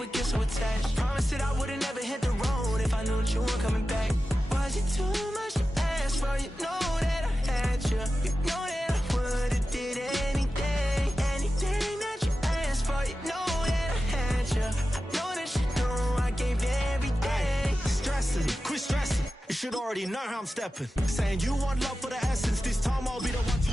would get so attached. Promised that I would've never hit the road if I knew that you weren't coming back. Was it too much to ask for? You know that I had you. You know that I would've did anything that you asked for. You know that I had you. I know that you know I gave you everything. Stressing, quit stressing. You should already know how I'm stepping. Saying you want love for the essence. This time I'll be the one to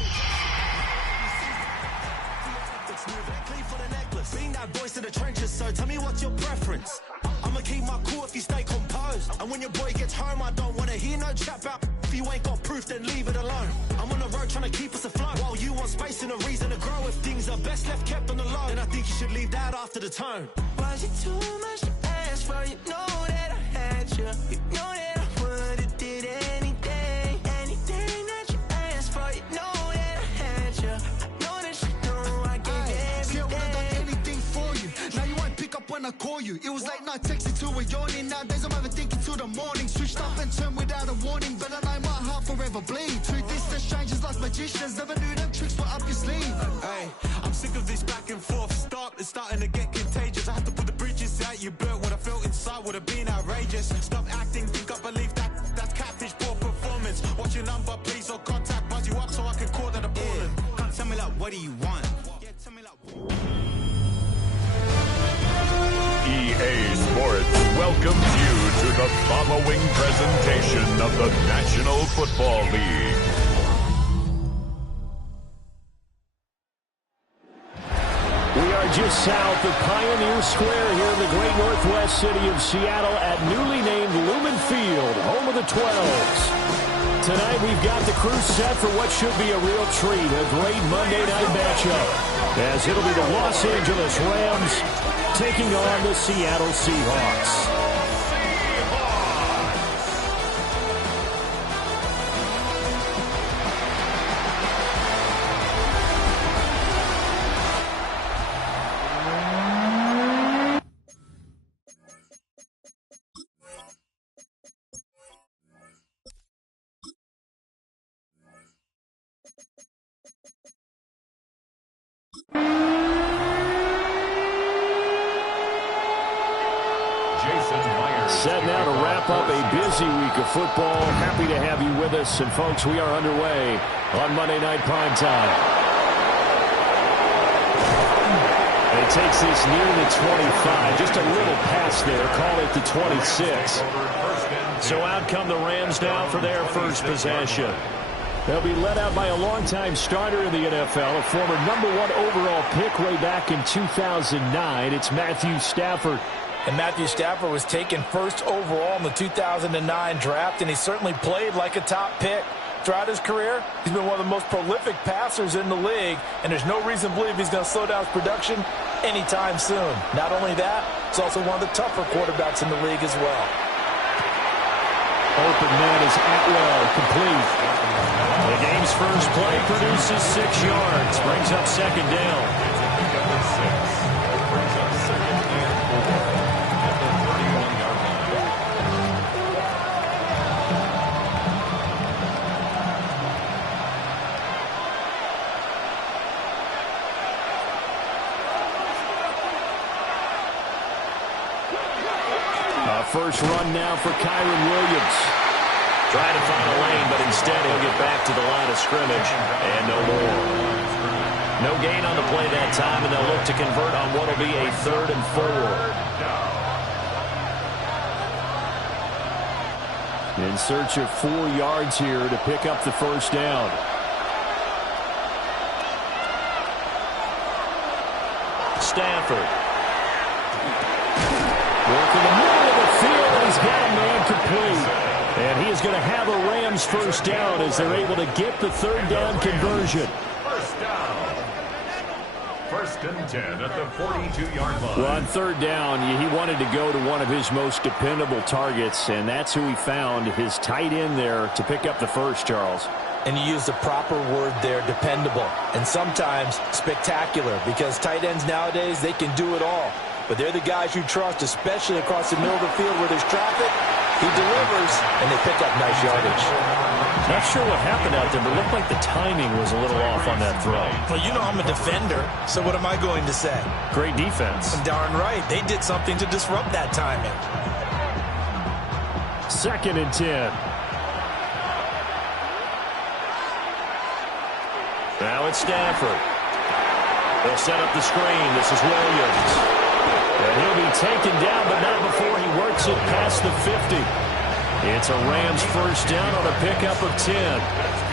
for the necklace. Being that voice in the trenches, so tell me what's your preference. I'ma keep my cool if you stay composed. And when your boy gets home, I don't wanna hear no chat about. If you ain't got proof, then leave it alone. I'm on the road trying to keep us afloat, while you want space and a reason to grow. If things are best left kept on the low, then I think you should leave that after the tone. Was it too much to ask for? You know that I had you. You know that I would've did anything that you asked for. You know that I had you. I know that you know I gave you everything. See, I would've done anything for you. Now you won't pick up when I call you. It was late night texting to a yawning. Nowadays I'm overthinking till the morning. Switched up and turned without a warning, but I know my heart forever bleed. Truth is that strangers like magicians never knew them tricks were up your sleeve. Hey, I'm sick of this back and forth. It's starting to get contagious. I have to put the bridges out you built. What I felt inside would have been outrageous. Stop acting, think I believe that's catfish, poor performance. What's your number, please, or contact, buzz you up so I can call that appalling. Come tell me like, what do you want? Yeah, tell me like. EA Sports welcomes you to the following presentation of the National Football League. We are just south of Pioneer Square here in the great northwest city of Seattle at newly named Lumen Field, home of the 12s. Tonight we've got the crew set for what should be a real treat, a great Monday night matchup, as it'll be the Los Angeles Rams taking on the Seattle Seahawks. Set now to wrap up a busy week of football. Happy to have you with us. And, folks, we are underway on Monday Night Primetime. And it takes this near the 25. Just a little pass there. Call it the 26. So out come the Rams now for their first possession. They'll be led out by a longtime starter in the NFL, a former #1 overall pick way back in 2009. It's Matthew Stafford. And Matthew Stafford was taken first overall in the 2009 draft, and he certainly played like a top pick. Throughout his career, he's been one of the most prolific passers in the league, and there's no reason to believe he's going to slow down his production anytime soon. Not only that, he's also one of the tougher quarterbacks in the league as well. Open man is Atwell, complete. The game's first play produces 6 yards, brings up second down. First run now for Kyron Williams. Trying to find a lane, but instead he'll get back to the line of scrimmage, and no more. No gain on the play that time, and they'll look to convert on what will be a 3rd and 4. In search of 4 yards here to pick up the first down. Stafford. Working the middle of the field, and he's got a man complete. And he is going to have a Rams first down as they're able to get the 3rd down conversion. First down. 1st and 10 at the 42-yard line. Well, on 3rd down, he wanted to go to one of his most dependable targets, and that's who he found, his tight end there, to pick up the first, Charles. And you use the proper word there, dependable, and sometimes spectacular, because tight ends nowadays, they can do it all. But they're the guys you trust, especially across the middle of the field where there's traffic. He delivers, and they pick up nice yardage. Not sure what happened out there, but it looked like the timing was a little off on that throw. Well, you know I'm a defender, so what am I going to say? Great defense. Darn right. They did something to disrupt that timing. 2nd and 10. Now it's Stafford. They'll set up the screen. This is Williams. And he'll be taken down, but not before he works it past the 50. It's a Rams first down on a pickup of 10.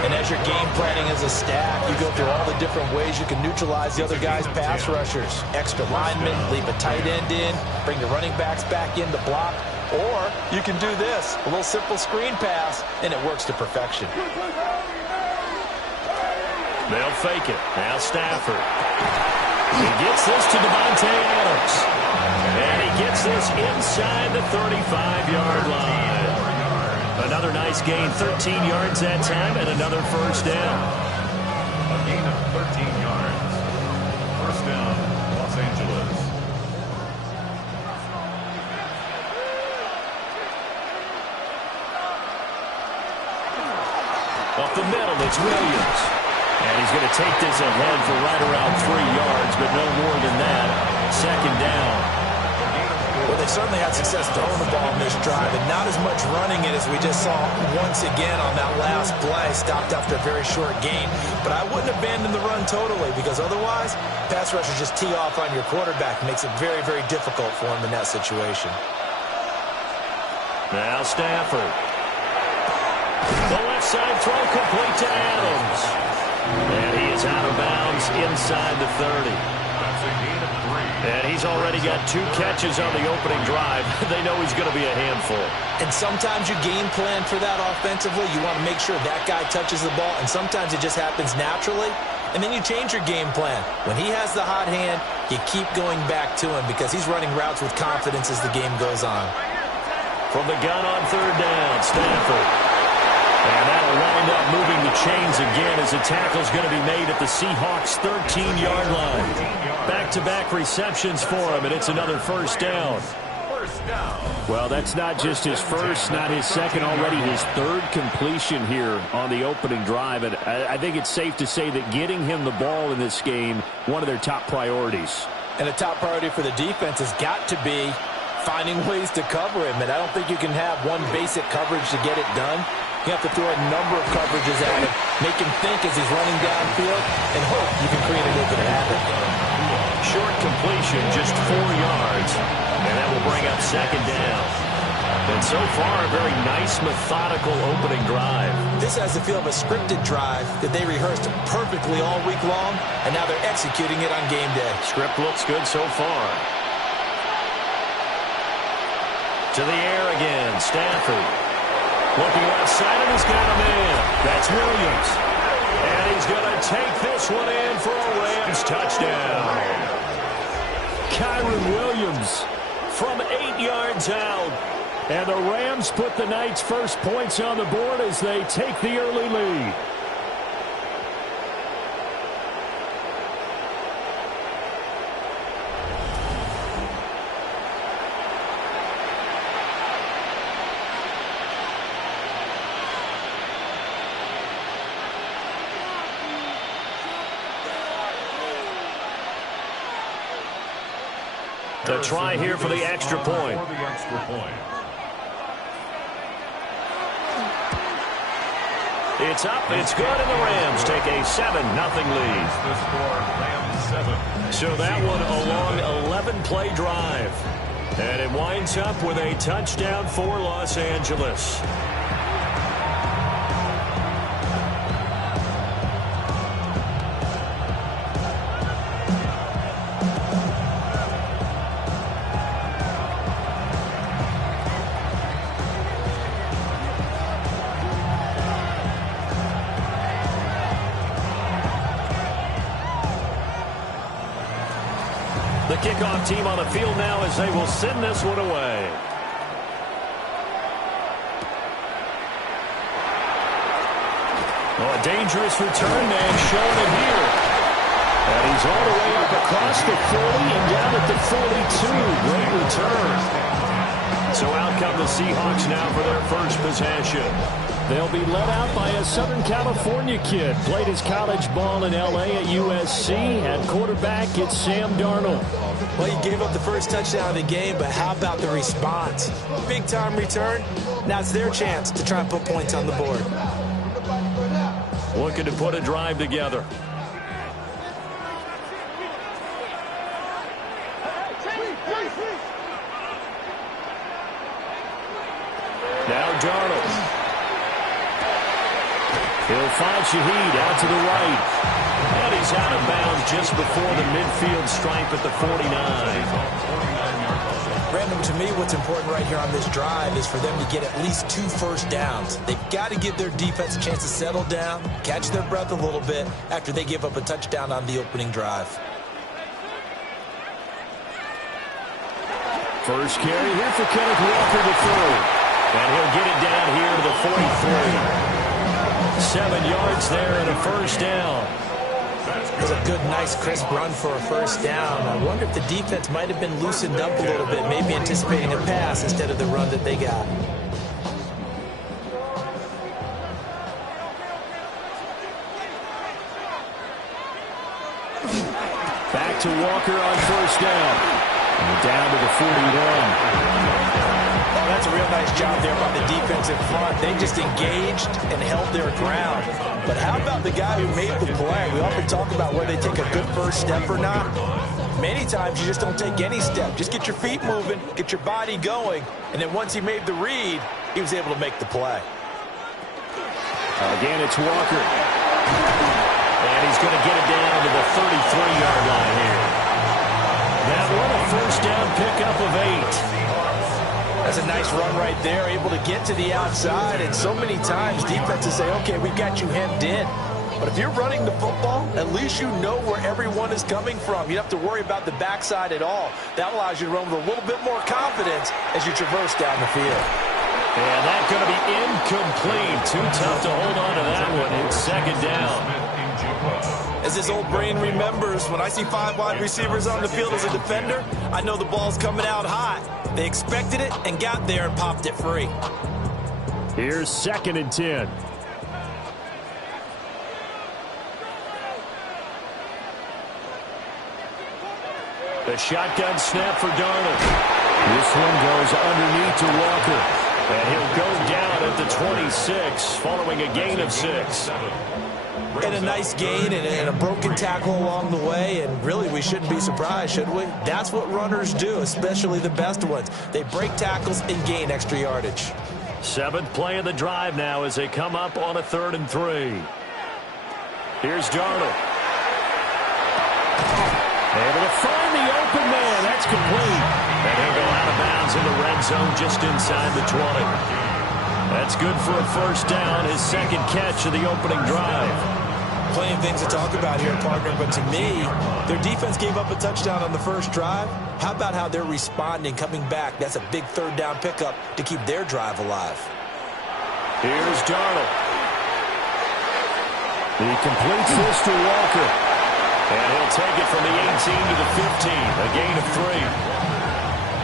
And as you're game planning as a staff, you go through all the different ways you can neutralize the other guy's pass rushers. Extra linemen, leave a tight end in, bring the running backs back in to block. Or you can do this, a little simple screen pass, and it works to perfection. They'll fake it. Now Stafford. He gets this to Devontae Adams. And he gets this inside the 35-yard line. Another nice gain, 13 yards that time, and another first down. A gain of 13 yards. First down, Los Angeles. Up the middle, it's Williams. And he's going to take this ahead for right around 3 yards, but no more than that. 2nd down. Well, they certainly had success throwing the ball in this drive, and not as much running it as we just saw once again on that last play. Stopped after a very short gain. But I wouldn't abandon the run totally, because otherwise, pass rushers just tee off on your quarterback. Makes it very, very difficult for him in that situation. Now Stafford. The left side throw complete to Adams. And he is out of bounds inside the 30. That's a gain of 3. And he's already got 2 catches on the opening drive. They know he's going to be a handful. And sometimes you game plan for that offensively. You want to make sure that guy touches the ball, and sometimes it just happens naturally. And then you change your game plan. When he has the hot hand, you keep going back to him because he's running routes with confidence as the game goes on. From the gun on 3rd down, Stafford. And that'll wind up moving the chains again as the tackle's going to be made at the Seahawks' 13-yard line. Back-to-back receptions for him, and it's another first down. Well, that's not just his first, not his second, already his 3rd completion here on the opening drive. And I think it's safe to say that getting him the ball in this game, one of their top priorities. And a top priority for the defense has got to be finding ways to cover him. And I don't think you can have one basic coverage to get it done. You have to throw a number of coverages at him, make him think as he's running downfield, and hope you can create a little bit of havoc. Short completion, just 4 yards, and that will bring up 2nd down. And so far, a very nice, methodical opening drive. This has the feel of a scripted drive that they rehearsed perfectly all week long, and now they're executing it on game day. Script looks good so far. To the air again, Stafford. Looking left side, and he's got a man. That's Williams. And he's going to take this one in for a Rams touchdown. Kyron Williams from 8 yards out. And the Rams put the night's first points on the board as they take the early lead. The try here for the extra point. It's up, it's good, and the Rams take a 7-0 lead. So that one a long 11-play drive. And it winds up with a touchdown for Los Angeles. The kickoff team on the field now as they will send this one away. Oh, a dangerous return man showing it here. And he's all the way up across the 40 and down at the 42. Great return. So out come the Seahawks now for their first possession. They'll be led out by a Southern California kid. Played his college ball in L.A. at USC. At quarterback, it's Sam Darnold. Well, he gave up the first touchdown of the game, but how about the response? Big-time return. Now it's their chance to try and put points on the board. Looking to put a drive together. Now Darnold. He'll find Shaheed out to the right. And he's out of bounds just before the midfield stripe at the 49. Brandon, to me, what's important right here on this drive is for them to get at least 2 first downs. They've got to give their defense a chance to settle down, catch their breath a little bit after they give up a touchdown on the opening drive. First carry here for Kenneth Walker the third. And he'll get it down here to the 43. 7 yards there and a first down. It was a good, nice, crisp run for a first down. I wonder if the defense might have been loosened up a little bit, maybe anticipating a pass instead of the run that they got. Back to Walker on first down. And down to the 41. Well, that's a real nice job there by the defense in front. They just engaged and held their ground. But how about the guy who made the play? We often talk about whether they take a good first step or not. Many times you just don't take any step. Just get your feet moving, get your body going, and then once he made the read, he was able to make the play. Again, it's Walker. And he's going to get it down to the 33-yard line here. That one a first down pickup of 8. That's a nice run right there, able to get to the outside. And so many times defenses say, okay, we've got you hemmed in. But if you're running the football, at least you know where everyone is coming from. You don't have to worry about the backside at all. That allows you to run with a little bit more confidence as you traverse down the field. And that's going to be incomplete. Too tough to hold on to that one. It's second down. As his old brain remembers, when I see 5 wide receivers on the field as a defender, I know the ball's coming out hot. They expected it and got there and popped it free. Here's 2nd and 10. The shotgun snap for Darnold. This one goes underneath to Walker. And he'll go down at the 26, following a gain of 6. And a nice gain and a broken tackle along the way, and really we shouldn't be surprised, should we? That's what runners do, especially the best ones. They break tackles and gain extra yardage. 7th play of the drive now as they come up on a 3rd and 3. Here's Darnold. Able to find the open man. That's complete. And he'll go out of bounds in the red zone just inside the 20. That's good for a first down, his 2nd catch of the opening drive. Plenty of things to talk about here, partner, but to me, their defense gave up a touchdown on the first drive. How about how they're responding, coming back? That's a big 3rd down pickup to keep their drive alive. Here's Darnold. He completes this to Walker. And he'll take it from the 18 to the 15, a gain of 3.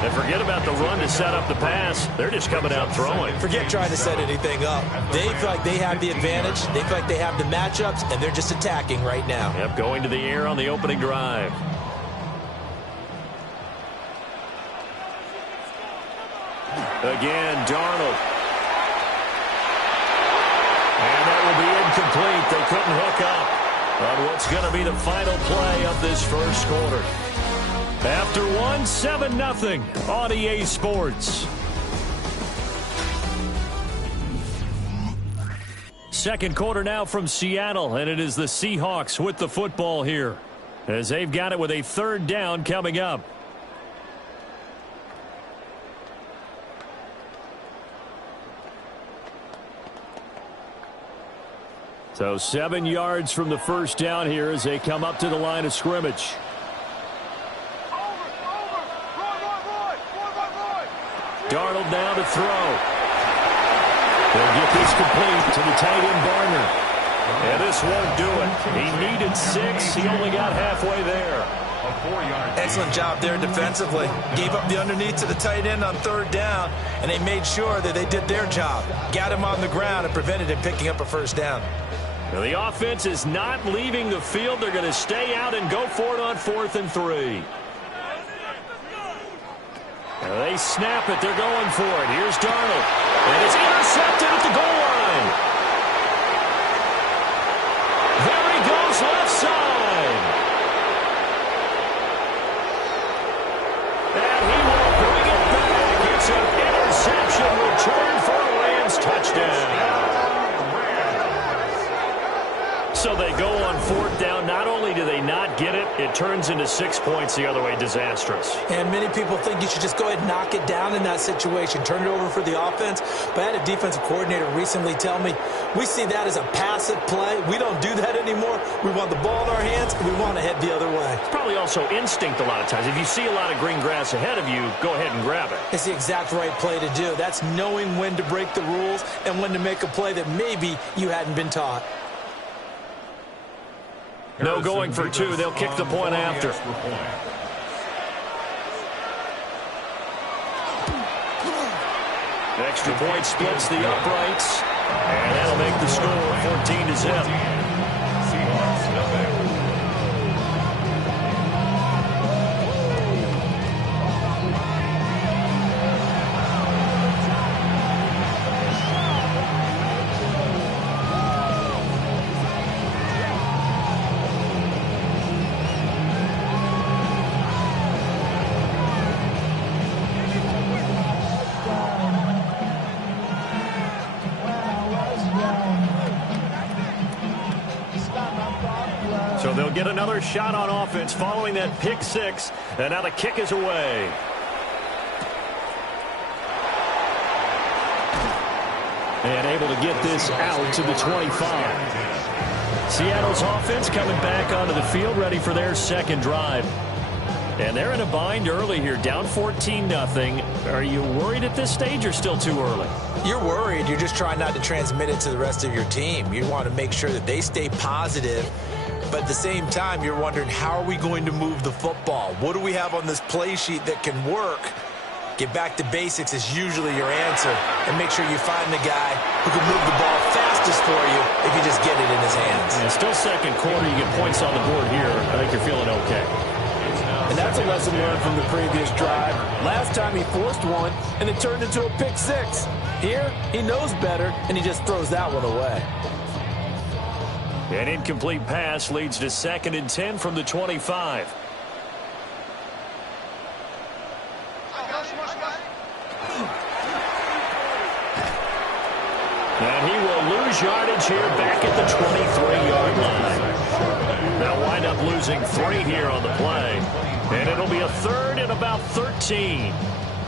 And forget about the run to set up the pass. They're just coming out throwing. Forget trying to set anything up. They feel like they have the advantage. They feel like they have the matchups, and they're just attacking right now. Yep, going to the air on the opening drive. Again, Darnold. And that will be incomplete. They couldn't hook up on what's going to be the final play of this first quarter. After 1, 7-0 on EA Sports. Second quarter now from Seattle, and it is the Seahawks with the football here, as they've got it with a 3rd down coming up. So 7 yards from the first down here as they come up to the line of scrimmage. Darnold now to throw. They'll get this complete to the tight end Barner. And this won't do it. He needed 6. He only got halfway there. Excellent job there defensively. Gave up the underneath to the tight end on third down, and they made sure that they did their job. Got him on the ground and prevented him picking up a first down. Now the offense is not leaving the field. They're going to stay out and go for it on 4th and 3. Now they snap it. They're going for it. Here's Darnold. And it's intercepted at the goal line. There he goes left side. And he will bring it back. It's an interception return for a Rams touchdown. So they go on 4th down. Not only do they not get it, it turns into 6 points the other way. Disastrous. And many people think you should just go ahead and knock it down in that situation. Turn it over for the offense. But I had a defensive coordinator recently tell me, we see that as a passive play. We don't do that anymore. We want the ball in our hands, and we want to head the other way. It's probably also instinct a lot of times. If you see a lot of green grass ahead of you, go ahead and grab it. It's the exact right play to do. That's knowing when to break the rules and when to make a play that maybe you hadn't been taught. No going for 2. They'll kick the point after. Extra point splits the uprights. And that'll make the score 14-0. So they'll get another shot on offense following that pick 6. And now the kick is away. And able to get this out to the 25. Seattle's offense coming back onto the field, ready for their second drive. And they're in a bind early here, down 14-0. Are you worried at this stage or still too early? You're worried. You're just trying not to transmit it to the rest of your team. You want to make sure that they stay positive. But at the same time, you're wondering, how are we going to move the football? What do we have on this play sheet that can work? Get back to basics is usually your answer. And make sure you find the guy who can move the ball fastest for you if you just get it in his hands. Yeah, still second quarter. You get points on the board here. I think you're feeling okay. And that's a lesson learned from the previous drive. Last time he forced one, and it turned into a pick 6. Here, he knows better, and he just throws that one away. An incomplete pass leads to 2nd and 10 from the 25. And he will lose yardage here back at the 23-yard line. They'll wind up losing 3 here on the play. And it'll be a 3rd and about 13.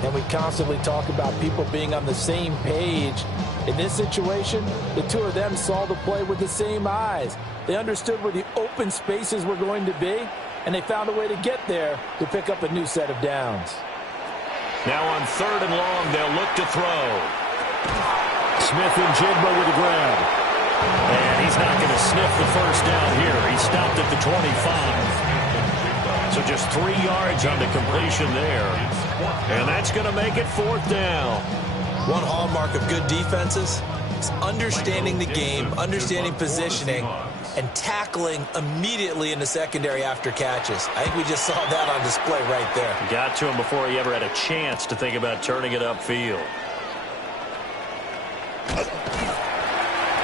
And we constantly talk about people being on the same page. In this situation, the two of them saw the play with the same eyes. They understood where the open spaces were going to be, and they found a way to get there to pick up a new set of downs. Now on 3rd and long, they'll look to throw. Smith and Jigba with the grab. And he's not going to sniff the first down here. He stopped at the 25. So just 3 yards on the completion there. And that's going to make it 4th down. One hallmark of good defenses is understanding the game, understanding positioning, and tackling immediately in the secondary after catches. I think we just saw that on display right there. Got to him before he ever had a chance to think about turning it upfield.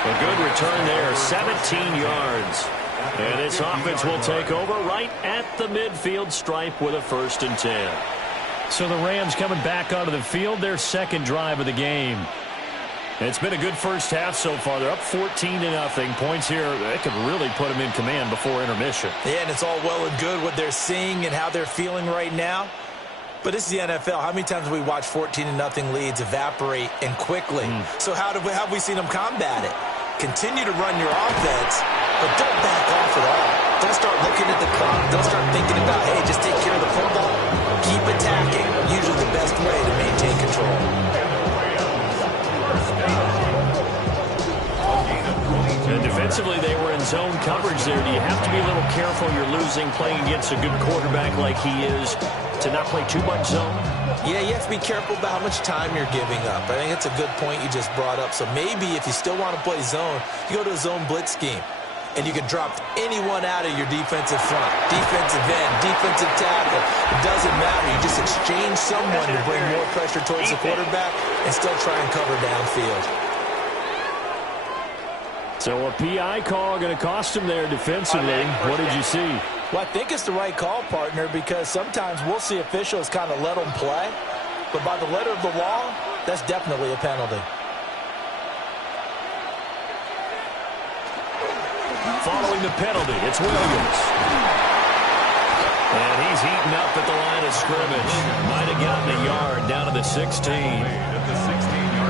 A good return there, 17 yards. And this offense will take over right at the midfield stripe with a 1st and 10. So the Rams coming back onto the field, their second drive of the game. It's been a good first half so far. They're up 14-0. Points here, they could really put them in command before intermission. Yeah, and it's all well and good what they're seeing and how they're feeling right now. But this is the NFL. How many times have we watched 14-0 leads evaporate and quickly? So how have we seen them combat it? Continue to run your offense, but don't back off at all. Don't start looking at the clock. Don't start thinking about, hey, just take care of the football. Keep attacking. Usually the best way to maintain control. And defensively, they were in zone coverage there. Do you have to be a little careful you're losing playing against a good quarterback like he is to not play too much zone? Yeah, you have to be careful about how much time you're giving up. I think it's a good point you just brought up. So maybe if you still want to play zone, you go to a zone blitz scheme. And you can drop anyone out of your defensive front, defensive end, defensive tackle. It doesn't matter. You just exchange someone to bring more pressure towards the quarterback and still try and cover downfield. So a PI call going to cost him there defensively. What did you see? Well, I think it's the right call, partner, because sometimes we'll see officials kind of let them play. But by the letter of the law, that's definitely a penalty. Following the penalty, it's Williams. And he's eaten up at the line of scrimmage. Might have gotten a yard down to the 16.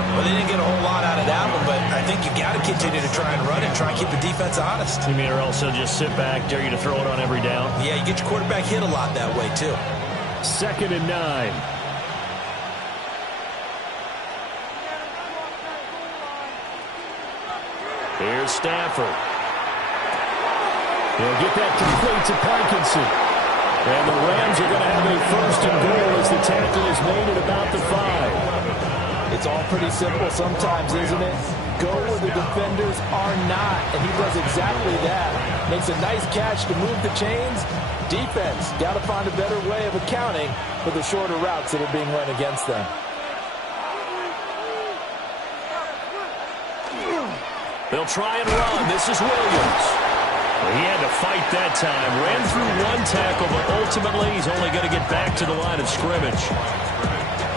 Well, they didn't get a whole lot out of that one, but I think you got to continue to try and run it and try and keep the defense honest. You mean or also just sit back, dare you to throw it on every down? Yeah, you get your quarterback hit a lot that way, too. 2nd and 9. Here's Stafford. He'll get that complete to Parkinson. And the Rams are going to have a 1st and goal as the tackle is made at about the 5. It's all pretty simple sometimes, isn't it? Go where the defenders are not, and he does exactly that. Makes a nice catch to move the chains. Defense, got to find a better way of accounting for the shorter routes that are being run against them. They'll try and run. This is Williams. He had to fight that time. Ran through one tackle, but ultimately he's only going to get back to the line of scrimmage.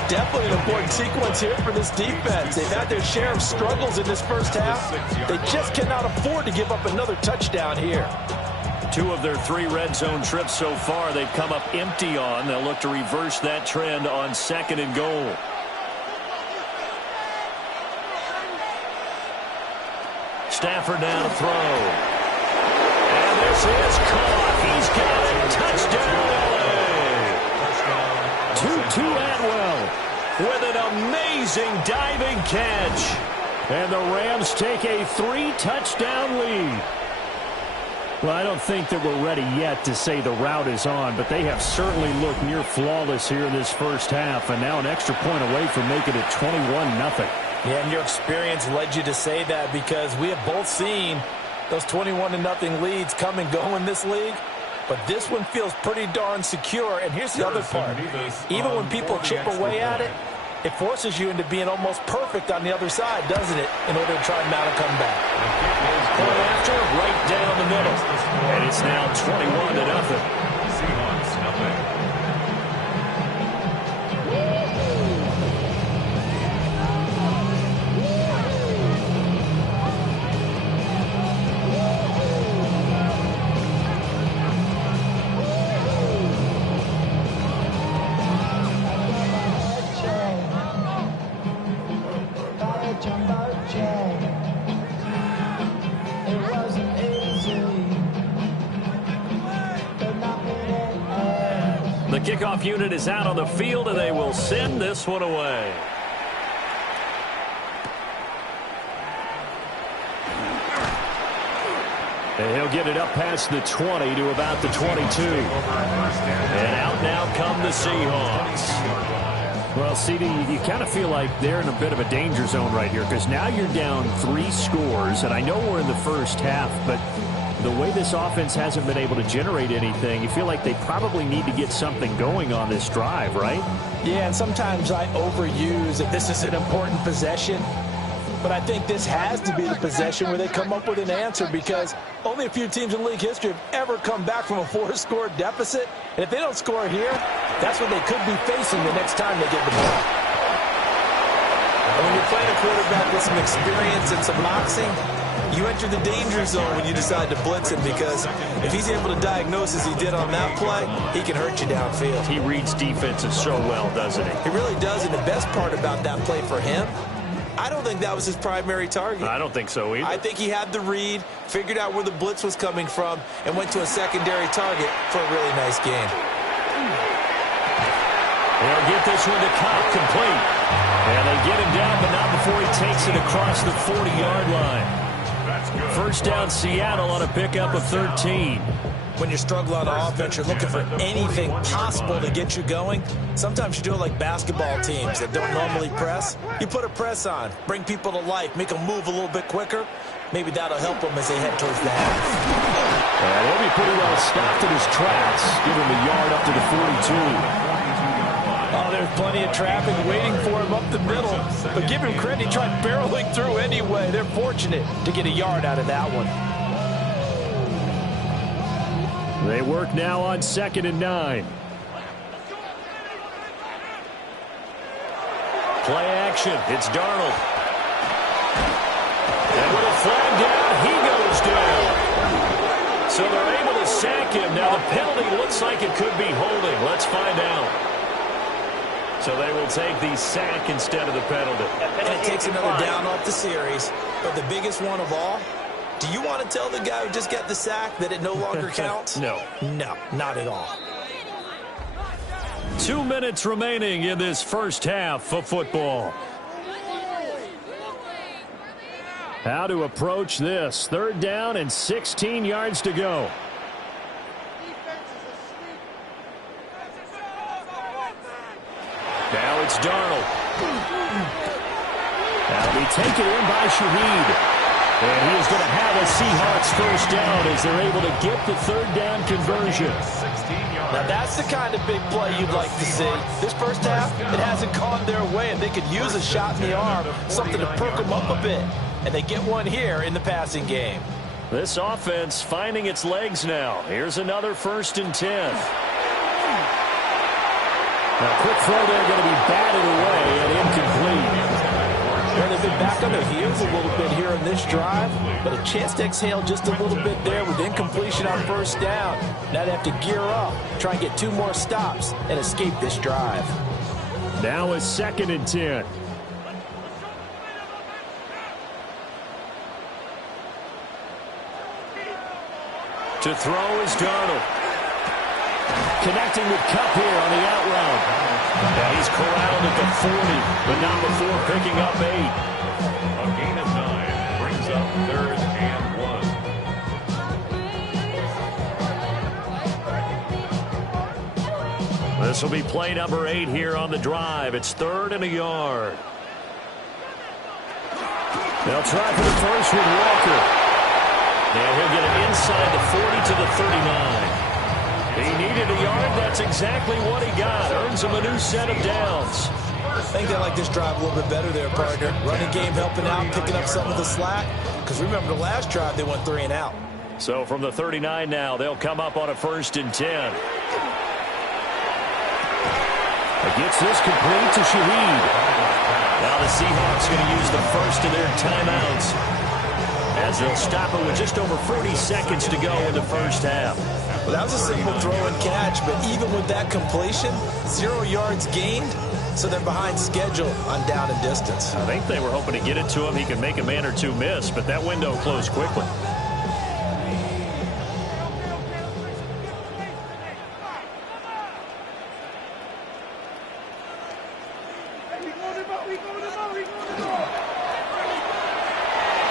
Definitely an important sequence here for this defense. They've had their share of struggles in this first half. They just cannot afford to give up another touchdown here. 2 of their 3 red zone trips so far they've come up empty on. They'll look to reverse that trend on 2nd and goal. Stafford now to throw. And this is caught. He's got it. Touchdown, LA. Tutu Atwell with an amazing diving catch. And the Rams take a 3-touchdown lead. Well, I don't think that we're ready yet to say the route is on, but they have certainly looked near flawless here in this first half, and now an extra point away from making it 21-0. Yeah, and your experience led you to say that because we have both seen those 21-0 leads come and go in this league. But this one feels pretty darn secure. And here's the other part. Even when people chip away at it, it forces you into being almost perfect on the other side, doesn't it, in order to try and mount a comeback. Point after, right down the middle. And it's now 21-0. Seahawks, nothing. The kickoff unit is out on the field, and they will send this one away. And he'll get it up past the 20 to about the 22. And out now come the Seahawks. Well, CD, you kind of feel like they're in a bit of a danger zone right here because now you're down 3 scores, and I know we're in the first half, but the way this offense hasn't been able to generate anything, you feel like they probably need to get something going on this drive, right? Yeah, and sometimes I overuse that this is an important possession. But I think this has to be the possession where they come up with an answer because only a few teams in league history have ever come back from a 4-score deficit. And if they don't score here, that's what they could be facing the next time they get the ball. And when you're playing a quarterback with some experience and some moxie, you enter the danger zone when you decide to blitz him because if he's able to diagnose as he did on that play, he can hurt you downfield. He reads defenses so well, doesn't he? He really does, and the best part about that play for him, I don't think that was his primary target. I don't think so either. I think he had the read, figured out where the blitz was coming from, and went to a secondary target for a really nice gain. They'll get this one to Cobb complete. And they get him down, but not before he takes it across the 40-yard line. First down, Seattle on a pickup of 13. When you struggle on offense, you're looking for anything possible to get you going. Sometimes you do it like basketball teams that don't normally press. You put a press on, bring people to life, make them move a little bit quicker. Maybe that'll help them as they head towards the half. And he'll be pretty well stopped in his tracks. Give him a yard up to the 42. Oh, there's plenty of traffic waiting for him up the middle. But give him credit, he tried barreling through anyway. They're fortunate to get a yard out of that one. They work now on 2nd and 9. Play action. It's Darnold. And with a flag down, he goes down. So they're able to sack him. Now the penalty looks like it could be holding. Let's find out. So they will take the sack instead of the penalty. And it takes another down off the series. But the biggest one of all, do you want to tell the guy who just got the sack that it no longer counts? No. No, not at all. 2 minutes remaining in this first half of football. How to approach this. 3rd down and 16 yards to go. Now it's Darnold. That'll be taken in by Shaheed. And he is going to have a Seahawks first down as they're able to get the 3rd down conversion. Now that's the kind of big play you'd like to see. This first half, it hasn't gone their way, and they could use a shot in the arm, something to perk them up a bit. And they get one here in the passing game. This offense finding its legs now. Here's another 1st and 10. Now, quick throw there going to be batted away and incomplete. Well, they've been back on their heels a little bit here in this drive, but a chance to exhale just a little bit there with incompletion on 1st down. Now they have to gear up, try and get 2 more stops, and escape this drive. Now it's 2nd and 10. To throw is Darnold. Connecting with Kupp here on the out route. And he's corralled at the 40, but not before picking up 8. A gain of 9 brings up 3rd and 1. This will be play number 8 here on the drive. It's 3rd and a yard. They'll try for the first with Walker. And he'll get it inside the 40 to the 39. He needed a yard. That's exactly what he got. Earns him a new set of downs. I think they like this drive a little bit better there, partner. Running game helping out, picking up some of the slack. Because remember, the last drive, they went 3 and out. So from the 39 now, they'll come up on a 1st and 10. It gets this complete to Shaheed. Now the Seahawks going to use the first of their timeouts, as they'll stop it with just over 40 seconds to go in the first half. Well, that was a simple throw and catch, but even with that completion, 0 yards gained, so they're behind schedule on down and distance. I think they were hoping to get it to him. He could make a man or 2 miss, but that window closed quickly.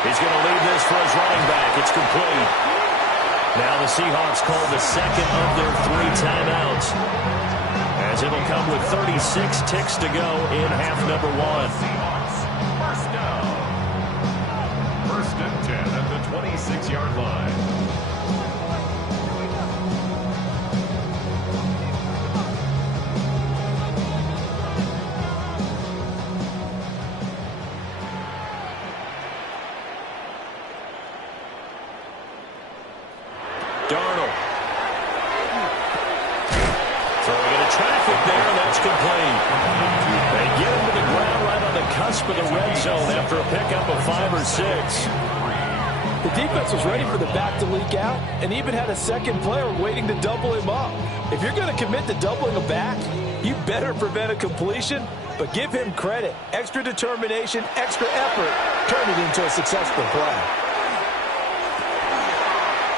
He's going to leave this for his running back. It's complete. Now the Seahawks call the 2nd of their 3 timeouts, as it'll come with 36 ticks to go in half number 1. Seahawks. 1st and 10 at the 26-yard line. Darnold. Throwing into traffic there, and that's complete. They get him to the ground right on the cusp of the red zone after a pickup of 5 or 6. The defense was ready for the back to leak out and even had a second player waiting to double him up. If you're going to commit to doubling a back, you better prevent a completion, but give him credit. Extra determination, extra effort, turn it into a successful play.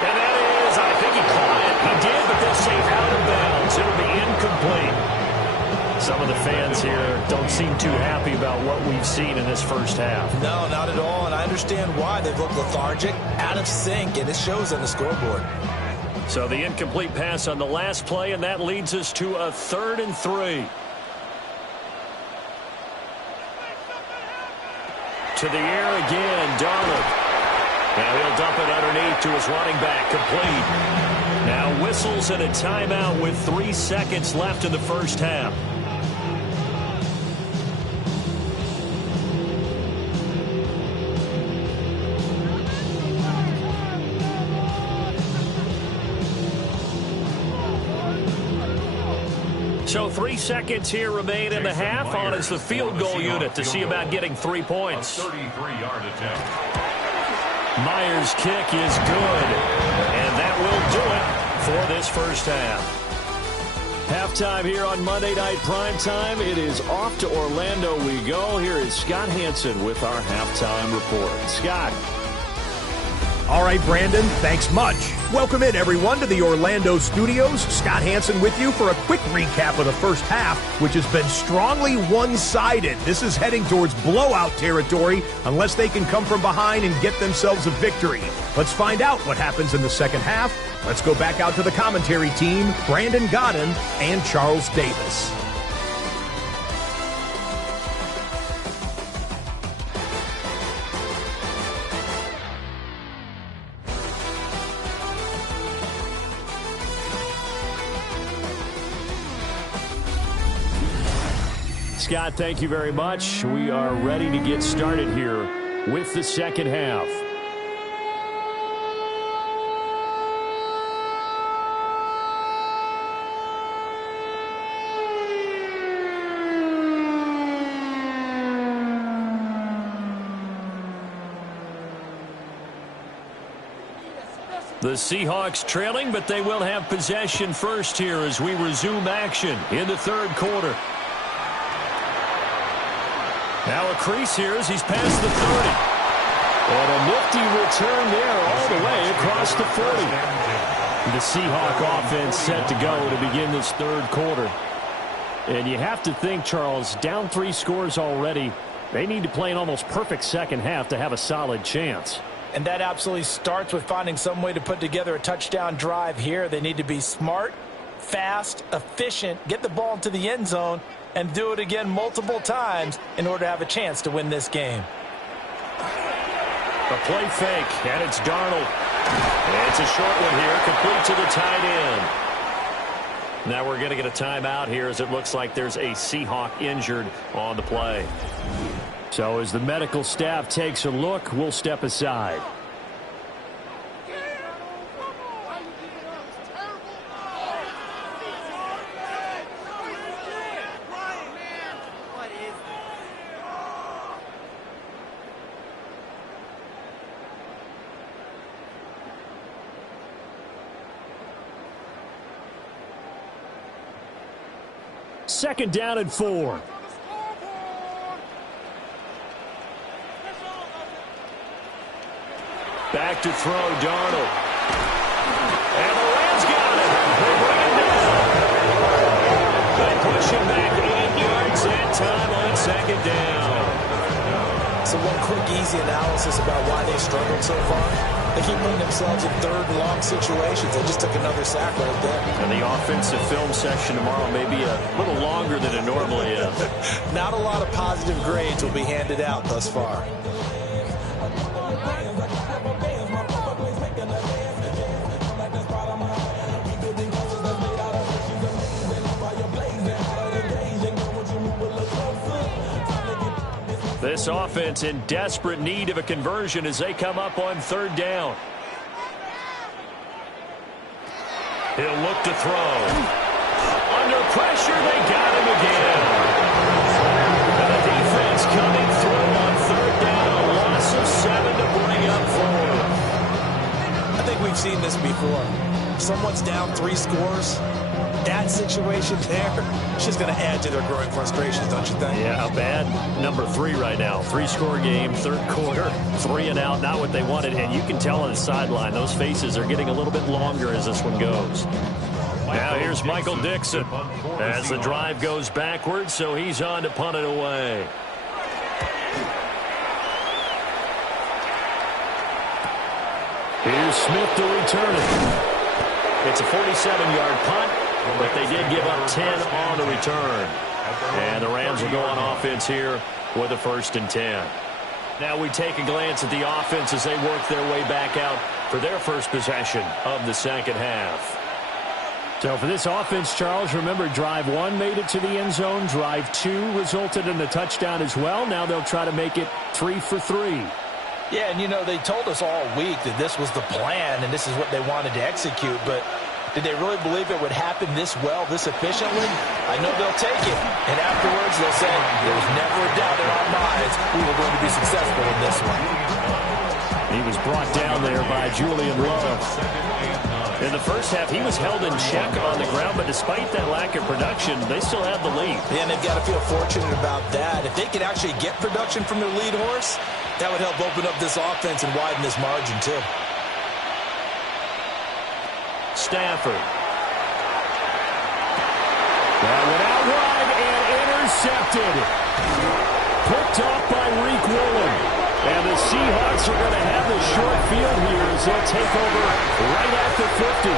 And that is, I think he caught it. He did, but they'll say out of bounds. It'll be incomplete. Some of the fans here don't seem too happy about what we've seen in this first half. No, not at all, and I understand why. They've looked lethargic, out of sync, and it shows on the scoreboard. So the incomplete pass on the last play, and that leads us to a 3rd and 3. To the air again, Darnold. Now he'll dump it underneath to his running back, complete. Now whistles and a timeout with 3 seconds left in the first half. So 3 seconds here remain in the half. On is the field goal unit to see about getting 3 points. 33-yard attempt. Myers' kick is good, and that will do it for this first half. Halftime here on Monday Night Primetime. It is off to Orlando we go. Here is Scott Hansen with our halftime report. Scott. All right, Brandon, thanks much. Welcome in, everyone, to the Orlando studios. Scott Hansen with you for a quick recap of the first half, which has been strongly one-sided. This is heading towards blowout territory unless they can come from behind and get themselves a victory. Let's find out what happens in the second half. Let's go back out to the commentary team, Brandon Godden and Charles Davis. Scott, thank you very much. We are ready to get started here with the second half. The Seahawks trailing, but they will have possession first here as we resume action in the third quarter. Now a crease here as he's past the 30. And a nifty return there all the way across the 40. The Seahawk offense set to go to begin this third quarter. And you have to think, Charles, down 3 scores already. They need to play an almost perfect second half to have a solid chance. And that absolutely starts with finding some way to put together a touchdown drive here. They need to be smart, fast, efficient, get the ball into the end zone, and do it again multiple times in order to have a chance to win this game. A play fake, and it's Darnold. It's a short one here, complete to the tight end. Now we're going to get a timeout here as it looks like there's a Seahawk injured on the play. So as the medical staff takes a look, we'll step aside. Second down and 4. Back to throw, Darnold. And the Rams got it. They bring him down. They push him back 8 yards and time on second down. So one quick, easy analysis about why they struggled so far. They keep putting themselves in third and long situations. They just took another sack right there. And the offensive film section tomorrow may be a little longer than it normally is. Not a lot of positive grades will be handed out thus far. This offense in desperate need of a conversion as they come up on third down. He'll look to throw. Under pressure, they got him again. And the defense coming through on third down. A loss of 7 to bring up 4. I think we've seen this before. Someone's down 3 scores. That situation there is just going to add to their growing frustrations, don't you think? Yeah, a bad number 3 right now. 3-score game, third quarter, 3 and out, not what they wanted. And you can tell on the sideline, those faces are getting a little bit longer as this one goes. Now here's Michael Dixon as the drive goes backwards, so he's on to punt it away. Here's Smith to return it. It's a 47-yard punt, but they did give up 10 on the return. And the Rams will go on offense here with a 1st and 10. Now we take a glance at the offense as they work their way back out for their first possession of the second half. So for this offense, Charles, remember drive 1 made it to the end zone. Drive 2 resulted in a touchdown as well. Now they'll try to make it 3 for 3. Yeah, and you know, they told us all week that this was the plan and this is what they wanted to execute, but did they really believe it would happen this well, this efficiently? I know they'll take it, and afterwards they'll say, there was never a doubt in our minds we were going to be successful in this one. He was brought down there by Julian Love. In the first half, he was held in check on the ground, but despite that lack of production, they still have the lead. Yeah, and they've got to feel fortunate about that. If they could actually get production from their lead horse, that would help open up this offense and widen this margin, too. Stafford. That went out wide and intercepted. Picked off by Reek Woolen. And the Seahawks are going to have the short field here as they'll take over right at the 50.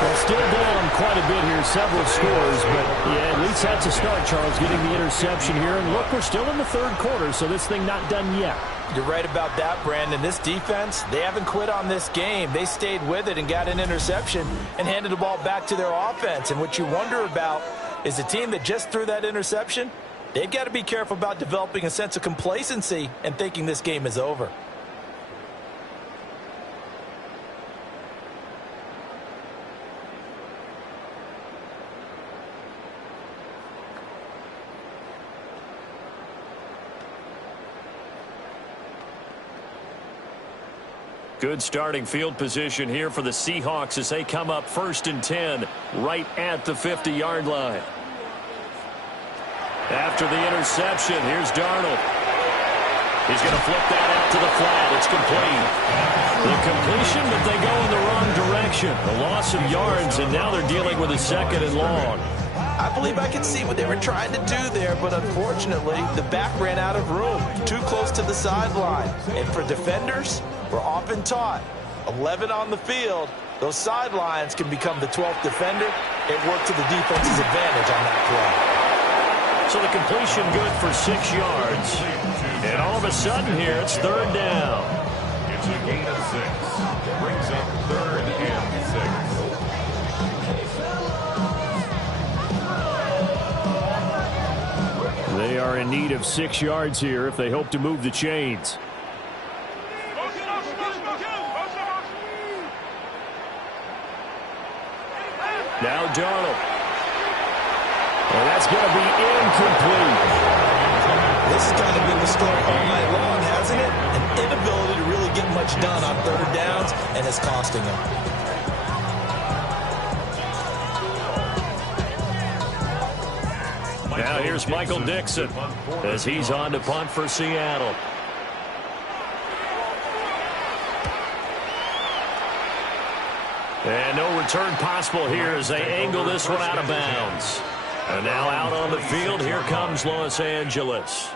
Well, still down quite a bit here, several scores, but yeah, at least that's a start, Charles, getting the interception here. And look, we're still in the 3rd quarter, so this thing not done yet. You're right about that, Brandon. This defense, they haven't quit on this game. They stayed with it and got an interception and handed the ball back to their offense. And what you wonder about is the team that just threw that interception, they've got to be careful about developing a sense of complacency and thinking this game is over. Good starting field position here for the Seahawks as they come up 1st and 10 right at the 50-yard line. After the interception, here's Darnold. He's going to flip that out to the flat. It's complete. The completion, but they go in the wrong direction. A loss of yards, and now they're dealing with a 2nd and long. I believe I can see what they were trying to do there, but unfortunately, the back ran out of room, too close to the sideline. And for defenders, we're often taught, 11 on the field, those sidelines can become the 12th defender. It worked to the defense's advantage on that play. So the completion good for 6 yards. And all of a sudden here, it's 3rd down. It's a gain of 6. Brings up 3rd and 6. They are in need of 6 yards here if they hope to move the chains. Now Darnold. And that's going to be incomplete. This has kind of been the story all night long, hasn't it? An inability to really get much done on 3rd downs, and it's costing them. Now here's Michael Dixon as he's on to punt for Seattle. And no return possible here as they angle this one out of bounds. And now out on the field, here comes Los Angeles.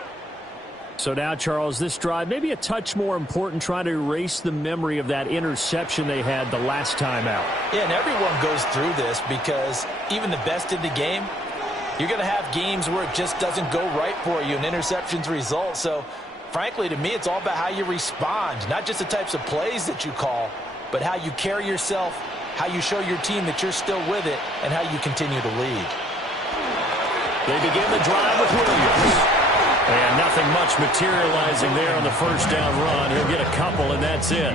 So now, Charles, this drive maybe a touch more important, trying to erase the memory of that interception they had the last time out. Yeah, and everyone goes through this because even the best in the game, you're going to have games where it just doesn't go right for you and interceptions result. So, frankly, to me, it's all about how you respond, not just the types of plays that you call, but how you carry yourself, how you show your team that you're still with it, and how you continue to lead. They begin the drive with Williams. And nothing much materializing there on the 1st down run. He'll get a couple, and that's it.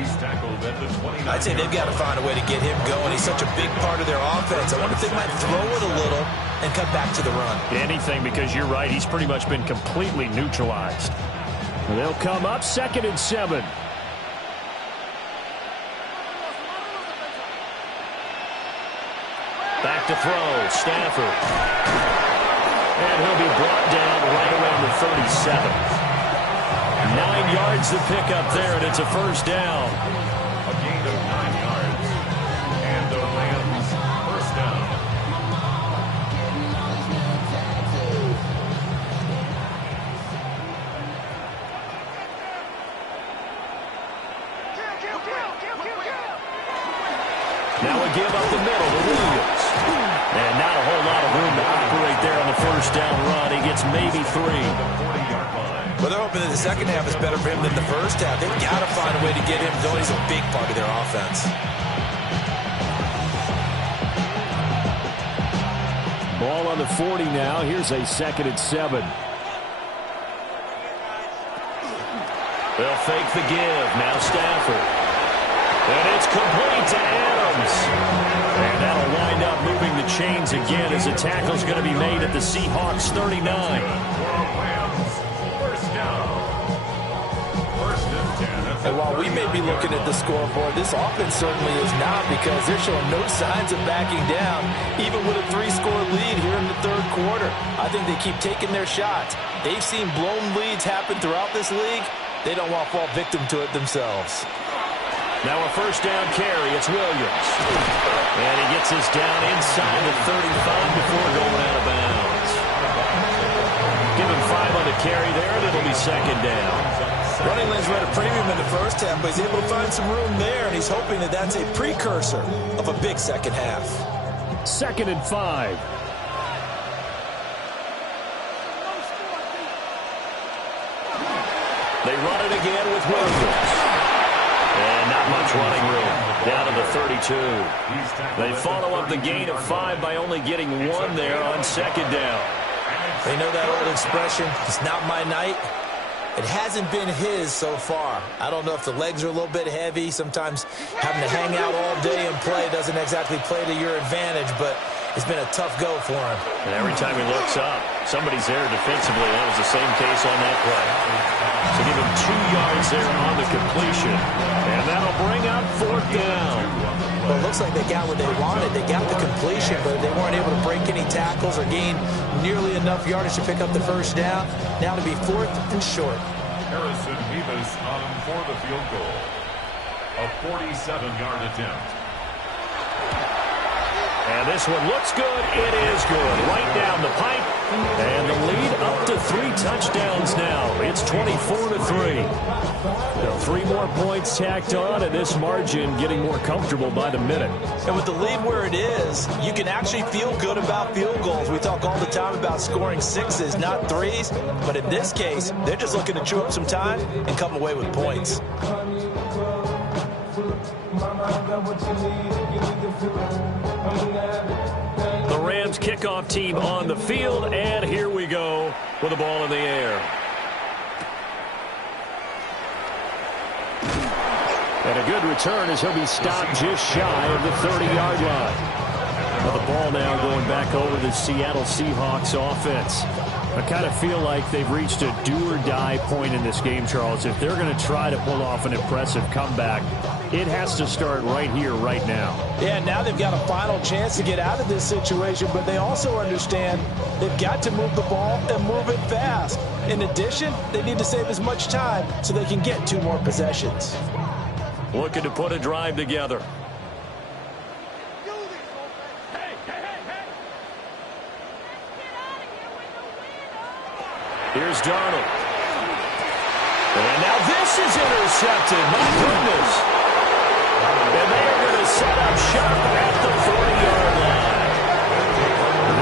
I'd say they've got to find a way to get him going. He's such a big part of their offense. I wonder if they might throw it a little and cut back to the run. Anything, because you're right. He's pretty much been completely neutralized. They'll come up 2nd and 7. Back to throw, Stafford. And he'll be brought down right around the 37. 9 yards to pick up there, and it's a 1st down. A gain of 9 yards. And the Rams 1st down. Now a give up the middle to Williams. And not a whole lot of room to operate there on the first down run. He gets maybe 3. Well, they're hoping that the second half is better for him than the first half. They've got to find a way to get him going. He's a big part of their offense. Ball on the 40 now. Here's a 2nd and 7. They'll fake the give. Now Stafford. And it's complete to Adams. And that'll wind up moving the chains again as the tackle's going to be made at the Seahawks 39. And while we may be looking at the scoreboard, this offense certainly is not, because they're showing no signs of backing down, even with a 3-score lead here in the third quarter. I think they keep taking their shots. They've seen blown leads happen throughout this league. They don't want to fall victim to it themselves. Now a first down carry. It's Williams. And he gets us down inside the 35 before going out of bounds. Give him 5 on the carry there, and it'll be 2nd down. Running lanes were at a premium in the first half, but he's able to find some room there, and he's hoping that that's a precursor of a big second half. 2nd and 5. They run it again with Williams. And not much running room. Down to the 32. They follow up the gain of 5 by only getting 1 there on 2nd down. They know that old expression, it's not my night. It hasn't been his so far. I don't know if the legs are a little bit heavy. Sometimes having to hang out all day and play doesn't exactly play to your advantage, but it's been a tough go for him. And every time he looks up, somebody's there defensively. That was the same case on that play. So give him 2 yards there on the completion. And that'll bring up 4th down. Well, it looks like they got what they wanted. They got the completion, but they weren't able to break any tackles or gain nearly enough yardage to pick up the first down. Now to be 4th and short. Harrison Beavis for the field goal. A 47-yard attempt. And this one looks good. It is good. Right down the pipe. And the lead up to 3 touchdowns now. It's 24-3. Now 3 more points tacked on, and this margin getting more comfortable by the minute. And with the lead where it is, you can actually feel good about field goals. We talk all the time about scoring 6s, not 3s. But in this case, they're just looking to chew up some time and come away with points. The Rams kickoff team on the field, and here we go with the ball in the air. And a good return as he'll be stopped just shy of the 30-yard line. Well, the ball now going back over the Seattle Seahawks offense. I kind of feel like they've reached a do-or-die point in this game, Charles. If they're going to try to pull off an impressive comeback, it has to start right here, right now. Yeah, now they've got a final chance to get out of this situation, but they also understand they've got to move the ball and move it fast. In addition, they need to save as much time so they can get 2 more possessions. Looking to put a drive together. Here's Darnold. And now this is intercepted. My goodness. And they are going to set up shop at the 40-yard line.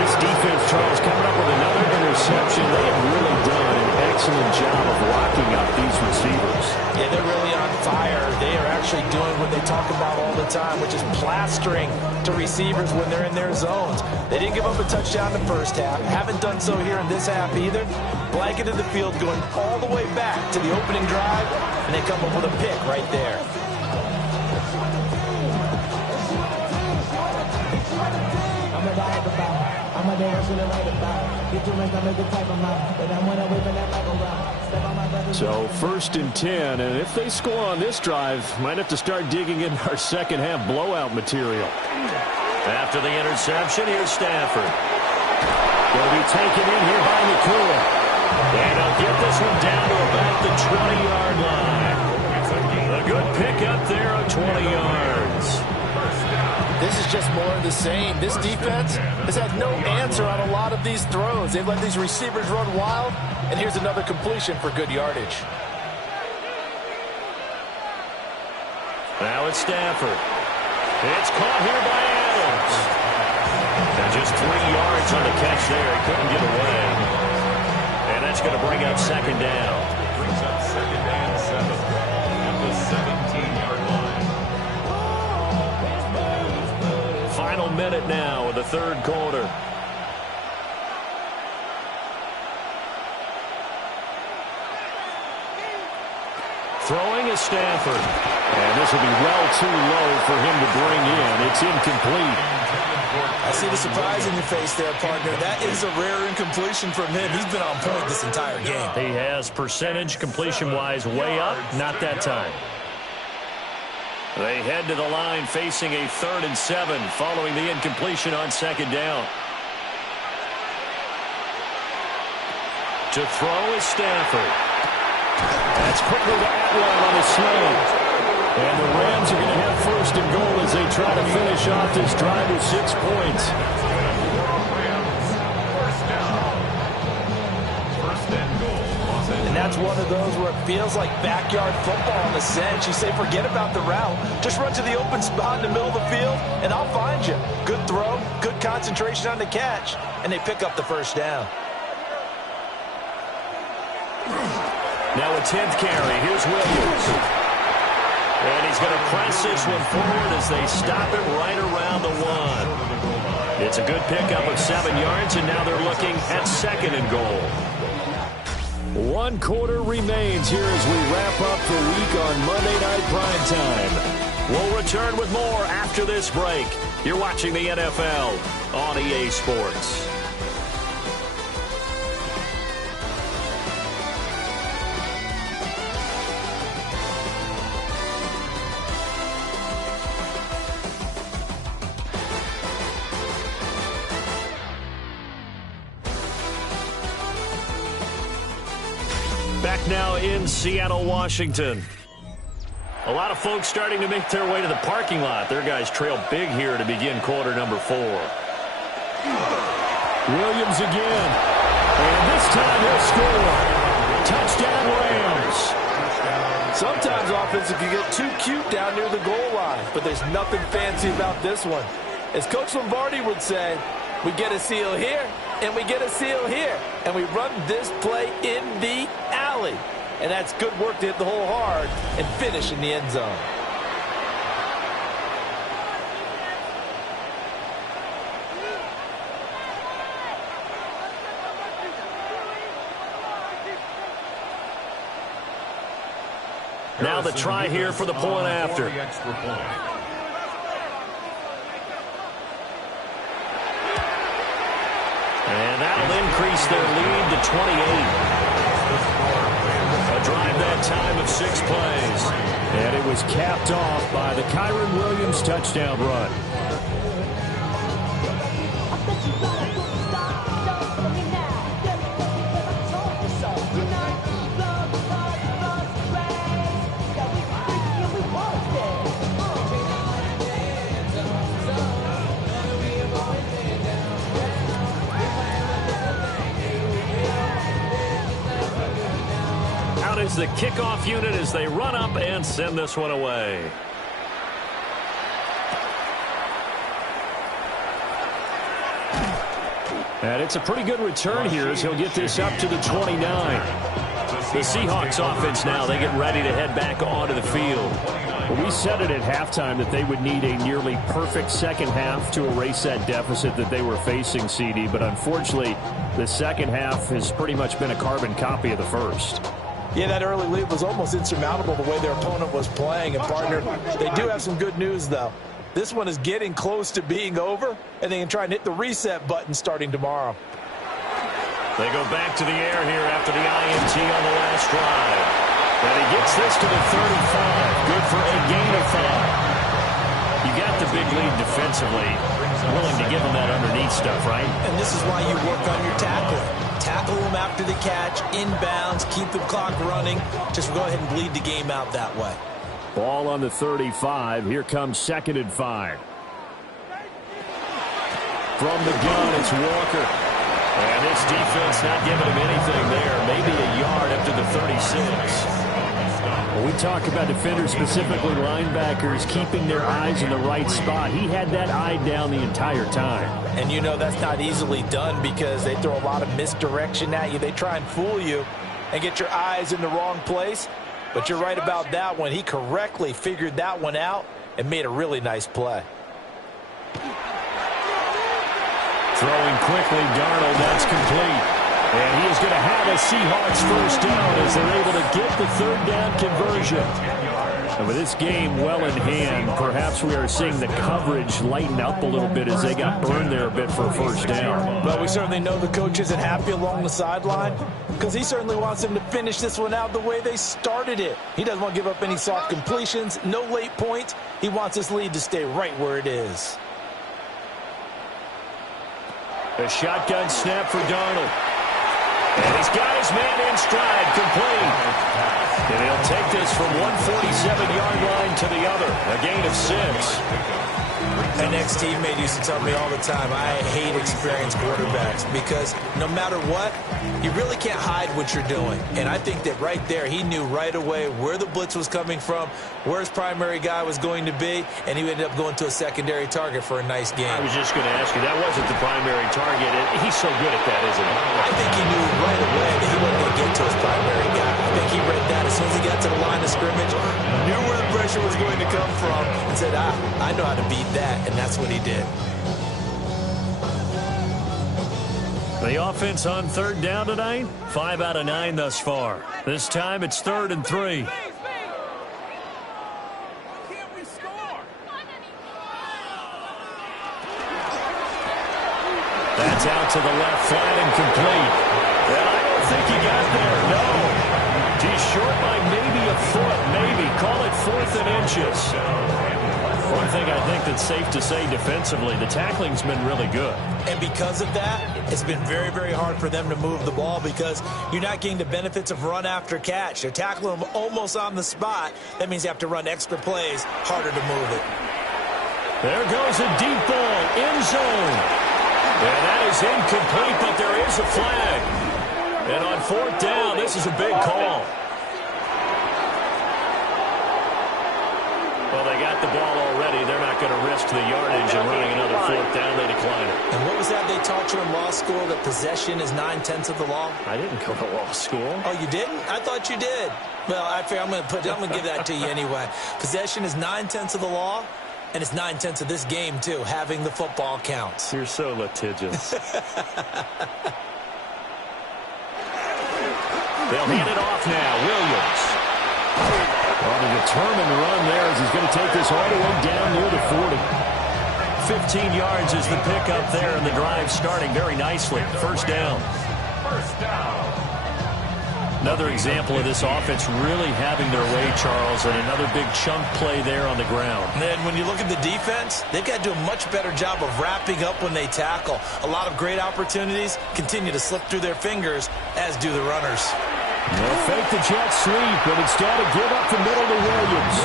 This defense, Charles, coming up with another interception. They have really done an excellent job of locking up these receivers. Yeah, they're really on fire. They are actually doing what they talk about all the time, which is plastering to receivers when they're in their zones. They didn't give up a touchdown in the first half. Haven't done so here in this half either. Blanketed the field, going all the way back to the opening drive, and they come up with a pick right there. So 1st and 10, and if they score on this drive, might have to start digging in our second half blowout material. After the interception, here's Stafford. Going to be taken in here by Nakua. And he'll get this one down to about the 20-yard line. A good pickup there of 20 yards. This is just more of the same. This defense has had no answer on a lot of these throws. They've let these receivers run wild, and here's another completion for good yardage. Now it's Stafford. It's caught here by Adams. And just 3 yards on the catch there. He couldn't get away. And that's going to bring up second down. Brings up second and 7 at the 17-yard line. Final minute now of the third quarter. Throwing is Stafford. And this will be well too low for him to bring in. It's incomplete. I see the surprise in your face there, partner. That is a rare incompletion from him. He's been on point this entire game. He has percentage completion-wise way up. Not that time. They head to the line facing a 3rd and 7 following the incompletion on second down. To throw is Stafford. That's quickly to Atwell on the slant. And the Rams are going to have 1st and goal as they try to finish off this drive with 6 points. And that's one of those where it feels like backyard football in a sense. You say, forget about the route. Just run to the open spot in the middle of the field, and I'll find you. Good throw, good concentration on the catch, and they pick up the 1st down. Now a 10th carry. Here's Williams. And he's going to press this one forward as they stop it right around the 1. It's a good pickup of 7 yards, and now they're looking at 2nd and goal. 1 quarter remains here as we wrap up the week on Monday Night Primetime. We'll return with more after this break. You're watching the NFL on EA Sports. Back now in Seattle, Washington. A lot of folks starting to make their way to the parking lot. Their guys trail big here to begin quarter number 4. Williams again. And this time he'll score. Touchdown, Rams. Sometimes offenses can get too cute down near the goal line, but there's nothing fancy about this one. As Coach Lombardi would say, we get a seal here, and we get a seal here, and we run this play in the alley. And that's good work to hit the hole hard and finish in the end zone. Now the try here for the point after. And that'll increase their lead to 28. A drive that time of 6 plays. And it was capped off by the Kyron Williams touchdown run. The kickoff unit as they run up and send this one away. And it's a pretty good return here as he'll get this up to the 29. The Seahawks offense now, they get ready to head back onto the field. Well, we said it at halftime that they would need a nearly perfect second half to erase that deficit that they were facing, CD, but unfortunately the second half has pretty much been a carbon copy of the first. Yeah, that early lead was almost insurmountable the way their opponent was playing. And, partner, they do have some good news, though. This one is getting close to being over, and they can try and hit the reset button starting tomorrow. They go back to the air here after the INT on the last drive. And he gets this to the 35. Good for a gain of 5. You got the big lead defensively. Willing to give them that underneath stuff, right? And this is why you work on your tackling. Tackle them after the catch, inbounds, keep the clock running. Just go ahead and bleed the game out that way. Ball on the 35. Here comes 2nd and 5. From the gun, it's Walker. And this defense not giving him anything there. Maybe a yard up to the 36. We talk about defenders, specifically linebackers, keeping their eyes in the right spot. He had that eye down the entire time. And you know that's not easily done because they throw a lot of misdirection at you. They try and fool you and get your eyes in the wrong place. But you're right about that one. He correctly figured that one out and made a really nice play. Throwing quickly, Darnold, that's complete. And he is going to have a Seahawks first down as they're able to get the third down conversion. And with this game well in hand, perhaps we are seeing the coverage lighten up a little bit as they got burned there a bit for a first down. But we certainly know the coach isn't happy along the sideline because he certainly wants them to finish this one out the way they started it. He doesn't want to give up any soft completions, no late points. He wants his lead to stay right where it is. A shotgun snap for Darnold. And he's got his man in stride, complete. And he'll take this from 147-yard line to the other, a gain of 6. An ex-teammate used to tell me all the time, I hate experienced quarterbacks because no matter what, you really can't hide what you're doing. And I think that right there, he knew right away where the blitz was coming from, where his primary guy was going to be, and he ended up going to a secondary target for a nice game. I was just going to ask you, that wasn't the primary target. He's so good at that, isn't he? I think he knew right away that he wasn't going to get to his primary guy. I think he read that as soon as he got to the line of scrimmage, knew where the pressure was going to come from, and said, I know how to beat that, and that's what he did. The offense on third down tonight, 5 out of 9 thus far. This time it's 3rd and 3. That's out to the left, flat and complete. And I don't think he got there, no. He's short by maybe a foot, maybe. Call it 4th and inches. One thing I think that's safe to say defensively, the tackling's been really good. And because of that, it's been very, very hard for them to move the ball because you're not getting the benefits of run after catch. They're tackling them almost on the spot. That means you have to run extra plays, harder to move it. There goes a deep ball, end zone. And that is incomplete, but there is a flag. And on 4th down, this is a big call. Well, they got the ball already. They're not going to risk the yardage and running another 4th down. They decline it. And what was that they taught you in law school, that possession is 9/10 of the law? I didn't go to law school. Oh, you didn't? I thought you did. Well, I'm going to give that to you anyway. Possession is 9/10 of the law, and it's 9/10 of this game, too. Having the football counts. You're so litigious. They'll hand it off now. Williams. On a determined run there as he's going to take this all the way down near the 40. 15 yards is the pickup there, and the drive starting very nicely. First down. Another example of this offense really having their way, Charles, and another big chunk play there on the ground. And then when you look at the defense, they've got to do a much better job of wrapping up when they tackle. A lot of great opportunities continue to slip through their fingers, as do the runners. They'll fake the jet sweep, but instead of give up the middle to Williams.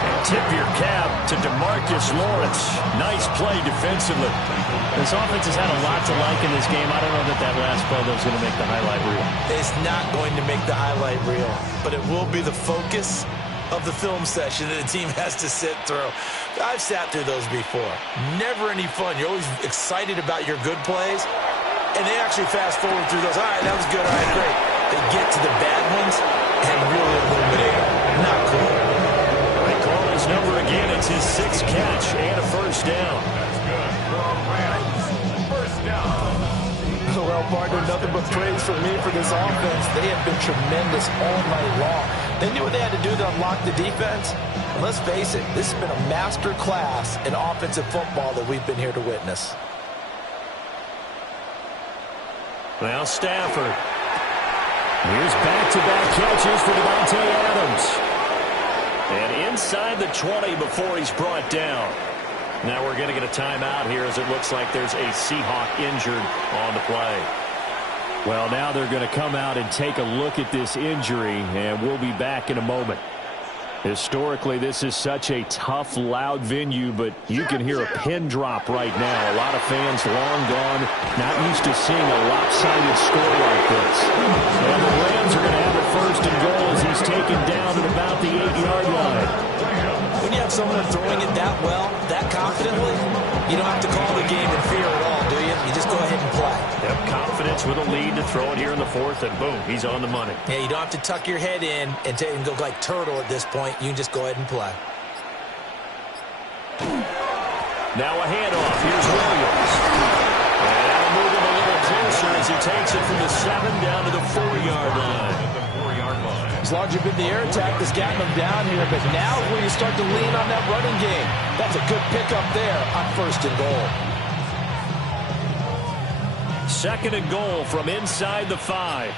And tip your cap to DeMarcus Lawrence. Nice play defensively. This offense has had a lot to like in this game. I don't know that last play though is going to make the highlight reel. It's not going to make the highlight reel, but it will be the focus of the film session that the team has to sit through. I've sat through those before. Never any fun. You're always excited about your good plays, and they actually fast forward through those. All right, that was good. All right, great. They get to the bad ones and really illuminate them. Not cool. They call his number again. It's his 6th catch and a first down. Well, partner, nothing but praise from me for this offense. They have been tremendous all night long. They knew what they had to do to unlock the defense. And let's face it, this has been a master class in offensive football that we've been here to witness. Now Stafford. Here's back-to-back catches for Devontae Adams. And inside the 20 before he's brought down. Now we're going to get a timeout here as it looks like there's a Seahawk injured on the play. Well, now they're going to come out and take a look at this injury, and we'll be back in a moment. Historically, this is such a tough, loud venue, but you can hear a pin drop right now. A lot of fans long gone, not used to seeing a lopsided score like this. And the Rams are going to have it 1st and goal as he's taken down at about the someone throwing it that well, that confidently, you don't have to call the game in fear at all, do you? You just go ahead and play. Yep, confidence with a lead to throw it here in the fourth, and boom, he's on the money. Yeah, you don't have to tuck your head in and go like turtle at this point. You can just go ahead and play. Now a handoff. Here's Williams. And that'll move him a little closer as he takes it from the 7 down to the 4-yard line. As long as you've been the air attack that's gotten them down here, but now is where you start to lean on that running game. That's a good pickup there on 1st and goal. 2nd and goal from inside the 5.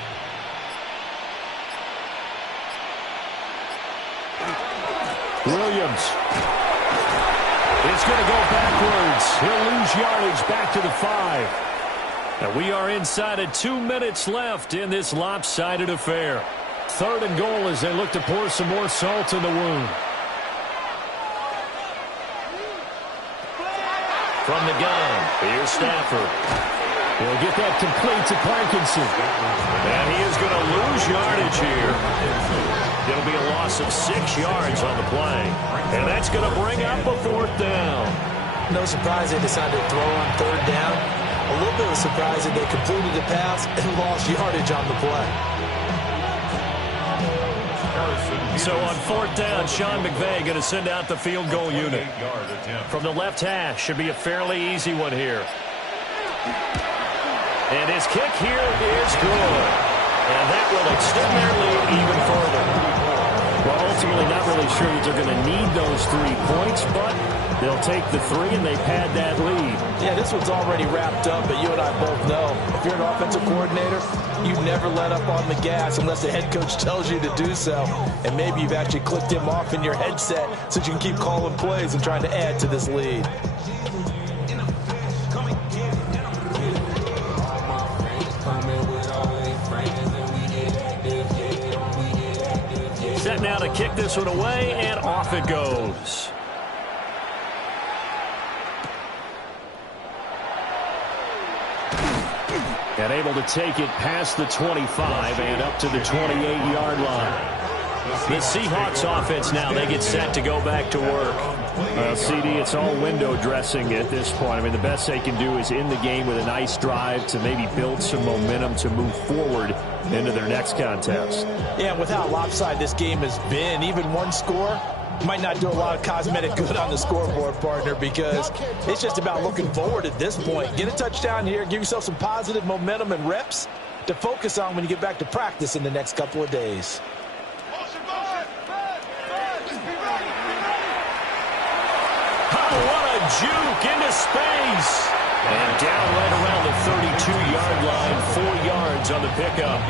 Williams. It's going to go backwards. He'll lose yardage back to the 5. And we are inside of 2 minutes left in this lopsided affair. 3rd and goal as they look to pour some more salt in the wound. From the gun, here's Stafford. He'll get that complete to Parkinson. And he is going to lose yardage here. It'll be a loss of 6 yards on the play. And that's going to bring up a 4th down. No surprise they decided to throw on 3rd down. A little bit of a surprise that they completed the pass and lost yardage on the play. So on 4th down, Sean McVay going to send out the field goal unit. From the left hash, should be a fairly easy one here. And his kick here is good. And that will extend their lead even further. Well, ultimately not really sure that they're going to need those 3 points, but they'll take the 3 and they pad that lead. Yeah, this one's already wrapped up, but you and I both know if you're an offensive coordinator, you never let up on the gas unless the head coach tells you to do so. And maybe you've actually clicked him off in your headset so you can keep calling plays and trying to add to this lead. Set now to kick this one away, and off it goes. And able to take it past the 25 and up to the 28-yard line. The Seahawks offense now, they get set to go back to work. CD, it's all window dressing at this point. I mean, the best they can do is in the game with a nice drive to maybe build some momentum to move forward into their next contest. Yeah, with how lopsided this game has been, even one score might not do a lot of cosmetic good on the scoreboard, partner, because it's just about looking forward at this point. Get a touchdown here, give yourself some positive momentum and reps to focus on when you get back to practice in the next couple of days. Oh, what a juke into space. And down right around the 32-yard line, 4 yards on the pickup.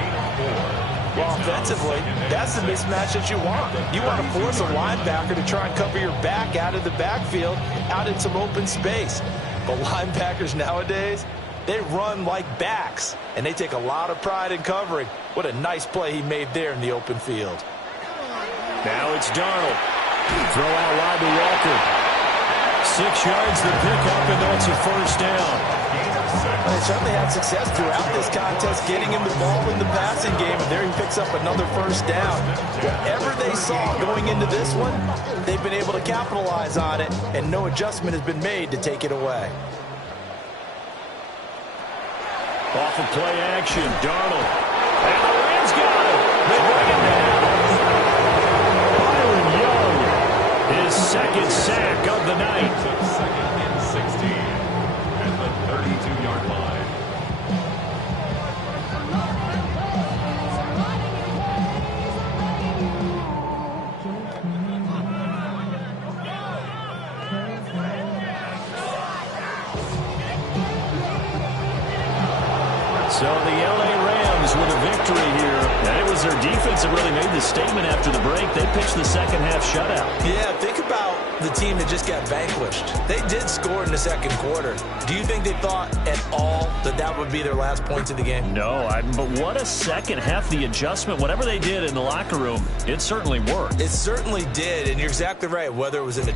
Well, offensively, that's the mismatch that you want. You want to force a linebacker to try and cover your back out of the backfield, out in some open space. But linebackers nowadays, they run like backs, and they take a lot of pride in covering. What a nice play he made there in the open field. Now it's Darnold. Throw out wide to Walker. 6 yards the pickup, and that's a 1st down. They certainly had success throughout this contest getting him the ball in the passing game, and there he picks up another 1st down. Whatever they saw going into this one, they've been able to capitalize on it, and no adjustment has been made to take it away. Off of play action, Darnold. And the Rams got him. They bring it down. Byron Young, his 2nd sack of the night. 2nd and 16 at the 32-yard line. So the L.A. Rams with a victory here. And it was their defense that really made the statement after the break. They pitched the second half shutout. Yeah, think about the team that just got vanquished. They did score in the 2nd quarter. Do you think they thought at all that that would be their last points of the game? No, but what a second half. The adjustment, whatever they did in the locker room, it certainly worked. It certainly did, and you're exactly right. Whether it was in